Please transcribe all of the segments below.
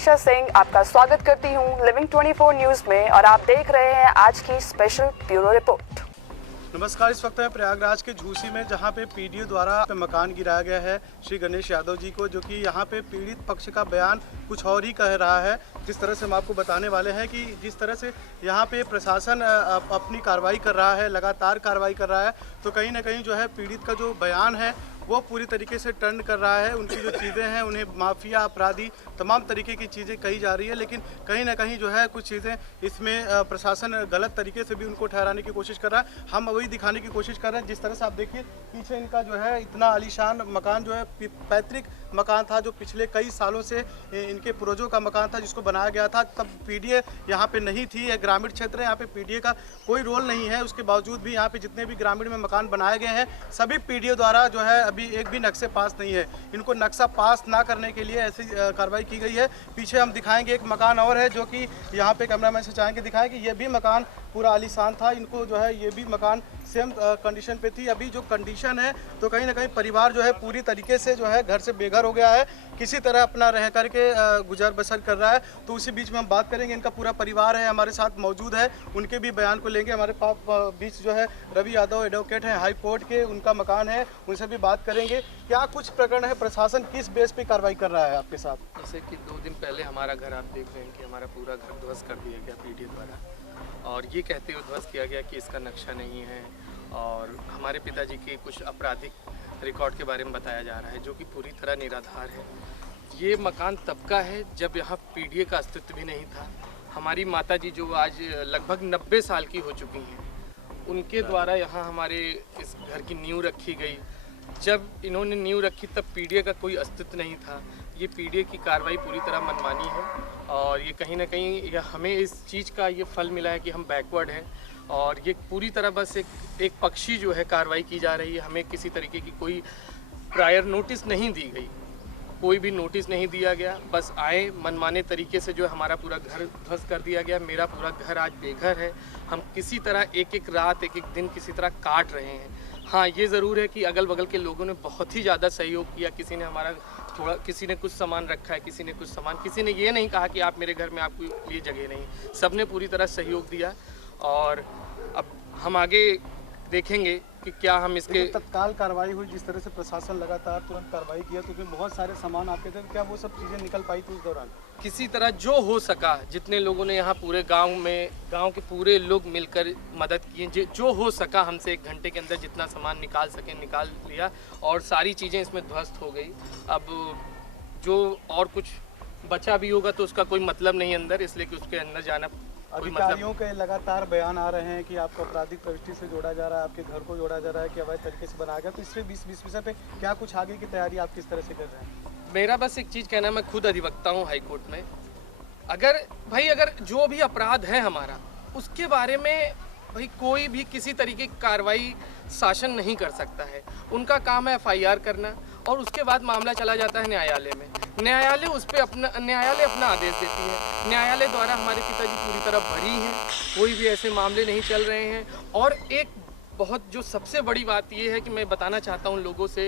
मनीषा सिंह आपका स्वागत करती हूं लिविंग 24 न्यूज में और आप देख रहे हैं आज की स्पेशल ब्यूरो रिपोर्ट। नमस्कार, इस वक्त मैं प्रयागराज के झूसी में जहां पे पीडीओ द्वारा मकान गिराया गया है श्री गणेश यादव जी को, जो कि यहां पे पीड़ित पक्ष का बयान कुछ और ही कह रहा है। जिस तरह से हम आपको बताने वाले हैं कि जिस तरह से यहां पे प्रशासन अपनी कार्रवाई कर रहा है, लगातार कार्रवाई कर रहा है, तो कहीं ना कहीं जो है पीड़ित का जो बयान है वो पूरी तरीके से टर्न कर रहा है। उनकी जो चीज़ें हैं उन्हें माफिया, अपराधी, तमाम तरीके की चीज़ें कही जा रही है, लेकिन कहीं ना कहीं जो है कुछ चीज़ें इसमें प्रशासन गलत तरीके से भी उनको ठहराने की कोशिश कर रहा है। हम वही दिखाने की कोशिश कर रहे हैं। जिस तरह से आप देखिए पीछे इनका जो है इतना आलीशान मकान जो है पैतृक मकान था, जो पिछले कई सालों से इनके पूर्वजों का मकान था, जिसको बनाया गया था। तब पीडीए यहाँ पे नहीं थी, यह ग्रामीण क्षेत्र है, यहाँ पे पीडीए का कोई रोल नहीं है। उसके बावजूद भी यहाँ पे जितने भी ग्रामीण में मकान बनाए गए हैं सभी पीडीए द्वारा जो है अभी एक भी नक्शे पास नहीं है। इनको नक्शा पास ना करने के लिए ऐसी कार्रवाई की गई है। पीछे हम दिखाएंगे एक मकान और है, जो कि यहाँ पे कैमरामैन से चाहेंगे दिखाएं कि ये भी मकान पूरा आलीशान था। इनको जो है ये भी मकान सेम कंडीशन पे थी। अभी जो कंडीशन है तो कहीं ना कहीं परिवार जो है पूरी तरीके से जो है घर से बेघर हो गया है, किसी तरह अपना रह करके गुजर बसर कर रहा है। तो उसी बीच में हम बात करेंगे, इनका पूरा परिवार है हमारे साथ मौजूद है, उनके भी बयान को लेंगे। हमारे पास बीच जो है रवि यादव एडवोकेट हैं हाई कोर्ट के, उनका मकान है, उनसे भी बात करेंगे। क्या कुछ प्रकरण है, प्रशासन किस बेस पे कार्रवाई कर रहा है आपके साथ? जैसे कि 2 दिन पहले हमारा घर आप देख रहे हैं कि हमारा पूरा घर ध्वस्त कर दिया गया पीडीए द्वारा, और ये कहते हुए ध्वस्त किया गया कि इसका नक्शा नहीं है, और हमारे पिताजी के कुछ आपराधिक रिकॉर्ड के बारे में बताया जा रहा है, जो कि पूरी तरह निराधार है। ये मकान तब का है जब यहाँ पीडीए का अस्तित्व भी नहीं था। हमारी माताजी जो आज लगभग 90 साल की हो चुकी हैं, उनके द्वारा यहाँ हमारे इस घर की नींव रखी गई। जब इन्होंने नींव रखी तब पीडीए का कोई अस्तित्व नहीं था। ये पीडीए की कार्रवाई पूरी तरह मनमानी है, और ये कहीं ना कहीं हमें इस चीज़ का ये फल मिला है कि हम बैकवर्ड हैं, और ये पूरी तरह बस एक पक्षी जो है कार्रवाई की जा रही है। हमें किसी तरीके की कोई प्रायर नोटिस नहीं दी गई, कोई भी नोटिस नहीं दिया गया। बस आए मनमाने तरीके से जो है हमारा पूरा घर ध्वस्त कर दिया गया। मेरा पूरा घर आज बेघर है। हम किसी तरह एक एक रात, एक एक दिन किसी तरह काट रहे हैं। हाँ, ये ज़रूर है कि अगल बगल के लोगों ने बहुत ही ज़्यादा सहयोग किया। किसी ने हमारा थोड़ा, किसी ने कुछ सामान रखा है, किसी ने कुछ सामान, किसी ने ये नहीं कहा कि आप मेरे घर में, आपको लिए जगह नहीं। सब ने पूरी तरह सहयोग दिया, और अब हम आगे देखेंगे कि क्या हम इसके तत्काल कार्रवाई हुई। जिस तरह से प्रशासन लगातार तुरंत कार्रवाई किया, तो उसमें बहुत सारे सामान आपके थे, क्या वो सब चीज़ें निकल पाई थी उस दौरान? किसी तरह जो हो सका, जितने लोगों ने यहाँ पूरे गांव के पूरे लोग मिलकर मदद किए, जो हो सका हमसे 1 घंटे के अंदर जितना सामान निकाल सके निकाल लिया, और सारी चीज़ें इसमें ध्वस्त हो गई। अब जो और कुछ बचा भी होगा तो उसका कोई मतलब नहीं अंदर, इसलिए कि उसके अंदर जाना अधिकारियों के लगातार बयान आ रहे हैं कि आपको आपराधिक प्रवृत्ति से जोड़ा जा रहा है, आपके घर को जोड़ा जा रहा है, कि अवैध तरीके से बनाया गया। तो इससे 20 विषय पे क्या कुछ आगे की तैयारी आप किस तरह से कर रहे हैं? मेरा बस एक चीज़ कहना है, मैं खुद अधिवक्ता हूँ हाई कोर्ट में। अगर जो भी अपराध है हमारा, उसके बारे में भाई कोई भी किसी तरीके की कार्रवाई शासन नहीं कर सकता है। उनका काम है FIR करना, और उसके बाद मामला चला जाता है न्यायालय में। न्यायालय अपना आदेश देती है। न्यायालय द्वारा हमारे पिताजी पूरी तरह बरी हैं, कोई भी ऐसे मामले नहीं चल रहे हैं। और एक बहुत जो सबसे बड़ी बात ये है कि मैं बताना चाहता हूँ लोगों से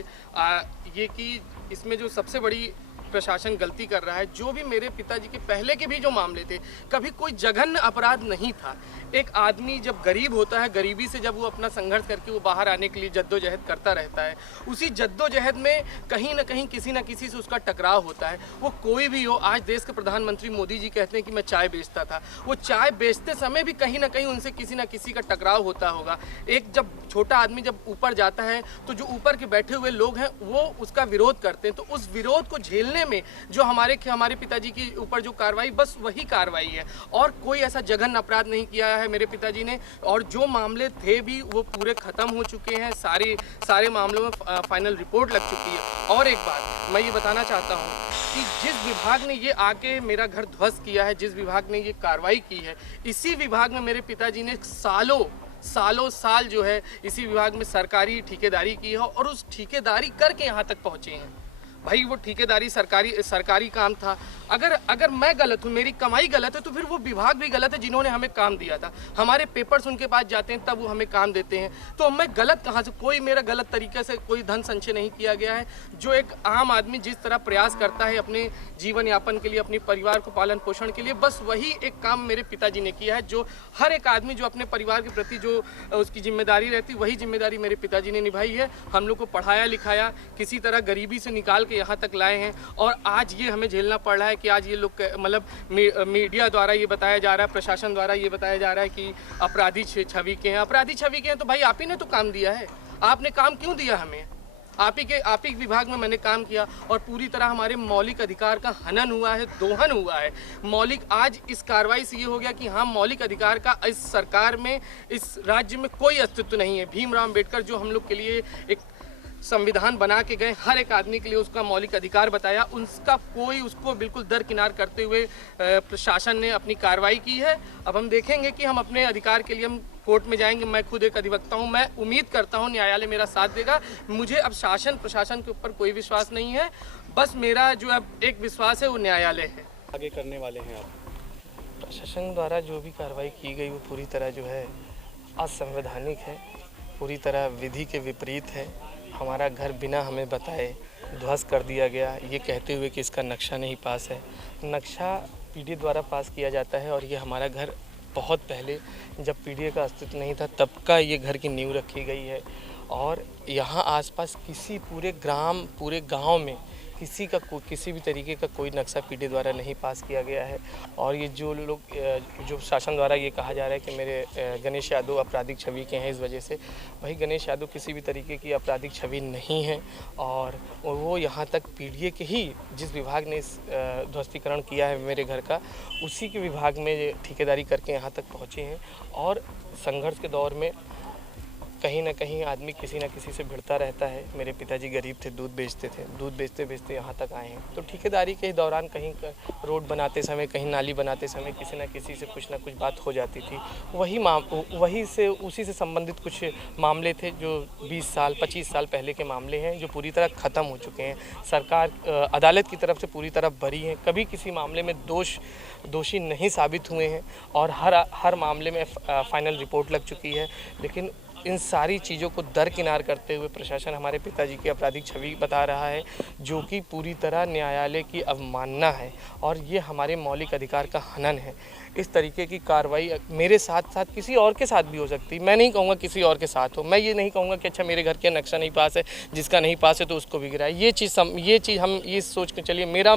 ये कि इसमें जो सबसे बड़ी प्रशासन गलती कर रहा है, जो भी मेरे पिताजी के पहले के भी जो मामले थे, कभी कोई जघन्य अपराध नहीं था। एक आदमी जब गरीब होता है, गरीबी से जब वो अपना संघर्ष करके वो बाहर आने के लिए जद्दोजहद करता रहता है, उसी जद्दोजहद में कहीं ना कहीं किसी न किसी से उसका टकराव होता है। वो कोई भी हो। आज देश के प्रधानमंत्री मोदी जी कहते हैं कि मैं चाय बेचता था। वो चाय बेचते समय भी कहीं ना कहीं उनसे किसी न किसी का टकराव होता होगा। एक जब छोटा आदमी जब ऊपर जाता है, तो जो ऊपर के बैठे हुए लोग हैं वो उसका विरोध करते हैं। तो उस विरोध को झेलने में जो हमारे पिताजी के ऊपर जो कार्रवाई, बस वही कार्रवाई है, और कोई ऐसा जघन्य अपराध नहीं किया है मेरे पिताजी ने। और जो मामले थे भी वो पूरे खत्म हो चुके हैं। सारे मामलों में फाइनल रिपोर्ट लग चुकी है। और एक बात मैं ये बताना चाहता हूँ कि जिस विभाग ने ये आके मेरा घर ध्वस्त किया है, जिस विभाग ने ये कार्रवाई की है, इसी विभाग में मेरे पिताजी ने सालों साल जो है इसी विभाग में सरकारी ठेकेदारी की है, और उस ठेकेदारी करके यहाँ तक पहुँचे हैं। भाई वो ठेकेदारी सरकारी काम था। अगर मैं गलत हूँ, मेरी कमाई गलत है, तो फिर वो विभाग भी गलत है जिन्होंने हमें काम दिया था। हमारे पेपर्स उनके पास जाते हैं तब वो हमें काम देते हैं, तो मैं गलत कहाँ से? कोई मेरा गलत तरीके से कोई धन संचय नहीं किया गया है। जो एक आम आदमी जिस तरह प्रयास करता है अपने जीवन यापन के लिए, अपने परिवार को पालन पोषण के लिए, बस वही एक काम मेरे पिताजी ने किया है। जो हर एक आदमी जो अपने परिवार के प्रति जो उसकी जिम्मेदारी रहती, वही जिम्मेदारी मेरे पिताजी ने निभाई है। हम लोग को पढ़ाया लिखाया, किसी तरह गरीबी से निकाल के यहाँ तक लाए हैं, और आज ये हमें झेलना पड़ रहा है कि आज ये लोग मतलब मीडिया द्वारा ये बताया जा रहा है, प्रशासन द्वारा ये बताया जा रहा है कि अपराधी छवि के हैं। अपराधी छवि के हैं तो भाई आप ही ने तो काम दिया है। आपने काम क्यों दिया हमें? आप ही विभाग में मैंने काम किया, और पूरी तरह हमारे मौलिक अधिकार का हनन हुआ है, दोहन हुआ है। मौलिक आज इस कार्रवाई से ये हो गया कि हाँ, मौलिक अधिकार का इस सरकार में, इस राज्य में कोई अस्तित्व नहीं है। भीमराव अम्बेडकर जो हम लोग के लिए एक संविधान बना के गए, हर एक आदमी के लिए उसका मौलिक अधिकार बताया, उसको बिल्कुल दरकिनार करते हुए प्रशासन ने अपनी कार्रवाई की है। अब हम देखेंगे कि हम अपने अधिकार के लिए हम कोर्ट में जाएंगे। मैं खुद एक अधिवक्ता हूं, मैं उम्मीद करता हूं न्यायालय मेरा साथ देगा। मुझे अब शासन प्रशासन के ऊपर कोई विश्वास नहीं है, बस मेरा जो अब एक विश्वास है वो न्यायालय है। आगे करने वाले हैं आप? प्रशासन द्वारा जो भी कार्रवाई की गई वो पूरी तरह जो है असंवैधानिक है, पूरी तरह विधि के विपरीत है। हमारा घर बिना हमें बताए ध्वस्त कर दिया गया, ये कहते हुए कि इसका नक्शा नहीं पास है। नक्शा पीडीए द्वारा पास किया जाता है, और ये हमारा घर बहुत पहले जब पीडीए का अस्तित्व नहीं था तब का ये घर की नींव रखी गई है। और यहाँ आसपास पूरे गांव में किसी भी तरीके का कोई नक्शा पीडीए द्वारा नहीं पास किया गया है। और ये जो शासन द्वारा ये कहा जा रहा है कि मेरे गणेश यादव आपराधिक छवि के हैं इस वजह से, वही गणेश यादव किसी भी तरीके की आपराधिक छवि नहीं है। और वो यहाँ तक पीडीए के ही जिस विभाग ने इस ध्वस्तीकरण किया है मेरे घर का, उसी के विभाग में ठेकेदारी करके यहाँ तक पहुँचे हैं। और संघर्ष के दौर में कहीं ना कहीं आदमी किसी न किसी से भिड़ता रहता है। मेरे पिताजी गरीब थे, दूध बेचते थे, दूध बेचते यहाँ तक आए हैं। तो ठेकेदारी के दौरान कहीं रोड बनाते समय, कहीं नाली बनाते समय किसी न किसी से कुछ ना कुछ बात हो जाती थी। उसी से संबंधित कुछ मामले थे जो 20 साल 25 साल पहले के मामले हैं, जो पूरी तरह ख़त्म हो चुके हैं। सरकार अदालत की तरफ से पूरी तरह बरी है, कभी किसी मामले में दोषी नहीं साबित हुए हैं, और हर मामले में फाइनल रिपोर्ट लग चुकी है। लेकिन इन सारी चीज़ों को दरकिनार करते हुए प्रशासन हमारे पिताजी की आपराधिक छवि बता रहा है, जो कि पूरी तरह न्यायालय की अवमानना है, और ये हमारे मौलिक अधिकार का हनन है। इस तरीके की कार्रवाई मेरे साथ साथ किसी और के साथ भी हो सकती है। मैं नहीं कहूँगा किसी और के साथ हो, मैं ये नहीं कहूँगा कि अच्छा मेरे घर के नक्शा नहीं पास है, जिसका नहीं पास है तो उसको भी गिराए। ये चीज़ हम ये सोच के चलिए, मेरा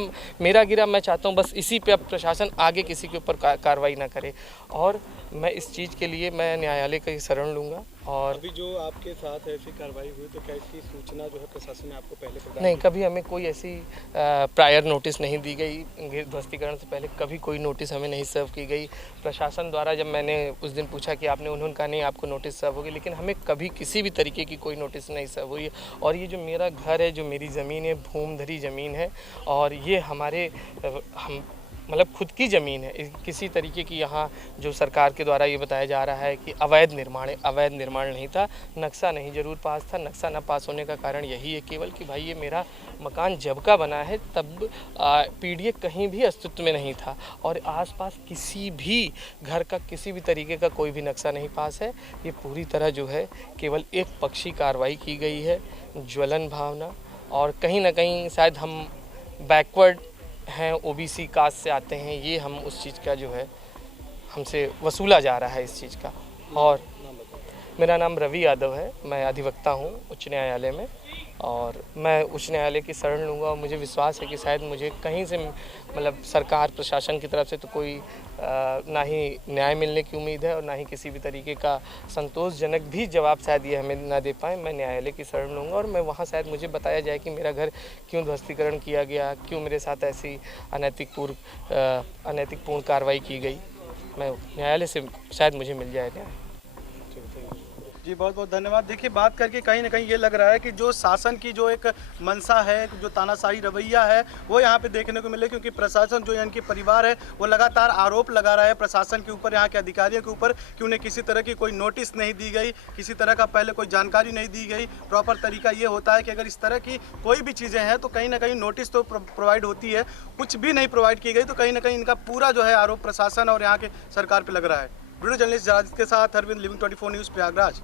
गिरा, मैं चाहता हूँ बस इसी पे अब प्रशासन आगे किसी के ऊपर कार्रवाई ना करे। और मैं इस चीज़ के लिए मैं न्यायालय का ही शरण लूँगा। और अभी जो आपके साथ ऐसी कार्रवाई हुई तो क्या इसकी सूचना जो है प्रशासन ने आपको पहले प्रदान? नहीं, कभी हमें कोई ऐसी प्रायर नोटिस नहीं दी गई। ध्वस्तीकरण से पहले कभी कोई नोटिस हमें नहीं सर्व की गई। प्रशासन द्वारा जब मैंने उस दिन पूछा कि उन्होंने कहा नहीं आपको नोटिस सर्व होगी, लेकिन हमें कभी किसी भी तरीके की कोई नोटिस नहीं सर्व हुई। और ये जो मेरा घर है, जो मेरी ज़मीन है, भूमधरी ज़मीन है, और ये हम मतलब खुद की ज़मीन है। किसी तरीके की यहाँ जो सरकार के द्वारा ये बताया जा रहा है कि अवैध निर्माण है, अवैध निर्माण नहीं था। नक्शा नहीं जरूर पास था। नक्शा ना पास होने का कारण यही है केवल कि भाई ये मेरा मकान जब का बना है तब पीडीए कहीं भी अस्तित्व में नहीं था, और आसपास किसी भी घर का किसी भी तरीके का कोई भी नक्शा नहीं पास है। ये पूरी तरह जो है केवल एक पक्षी कार्रवाई की गई है, ज्वलन भावना, और कहीं ना कहीं शायद हम बैकवर्ड हैं, ओबीसी कास्ट से आते हैं, ये हम उस चीज़ का जो है हमसे वसूला जा रहा है इस चीज़ का। और मेरा नाम रवि यादव है, मैं अधिवक्ता हूँ उच्च न्यायालय में, और मैं उच्च न्यायालय की शरण लूँगा। और मुझे विश्वास है कि शायद मुझे कहीं से मतलब सरकार प्रशासन की तरफ से तो कोई ना ही न्याय मिलने की उम्मीद है, और ना ही किसी भी तरीके का संतोषजनक भी जवाब शायद ये हमें ना दे पाए। मैं न्यायालय की शरण लूँगा, और मैं वहाँ शायद मुझे बताया जाए कि मेरा घर क्यों ध्वस्तीकरण किया गया, क्यों मेरे साथ ऐसी अनैतिकपूर्ण कार्रवाई की गई। मैं न्यायालय से शायद मुझे मिल जाए न्याय। जी बहुत बहुत धन्यवाद। देखिए बात करके कहीं ना कहीं ये लग रहा है कि जो शासन की जो एक मंशा है, जो तानाशाही रवैया है, वो यहाँ पे देखने को मिले, क्योंकि प्रशासन जो इनकी परिवार है वो लगातार आरोप लगा रहा है प्रशासन के ऊपर, यहाँ के अधिकारियों के ऊपर, कि उन्हें किसी तरह की कोई नोटिस नहीं दी गई, किसी तरह का पहले कोई जानकारी नहीं दी गई। प्रॉपर तरीका ये होता है कि अगर इस तरह की कोई भी चीज़ें हैं तो कहीं ना कहीं नोटिस तो प्रोवाइड होती है, कुछ भी नहीं प्रोवाइड की गई, तो कहीं ना कहीं इनका पूरा जो है आरोप प्रशासन और यहाँ के सरकार पर लग रहा है। वीडियो जर्नलिस्ट जाजिद के साथ अरविंद, लिविंग 24 न्यूज़, प्रयागराज।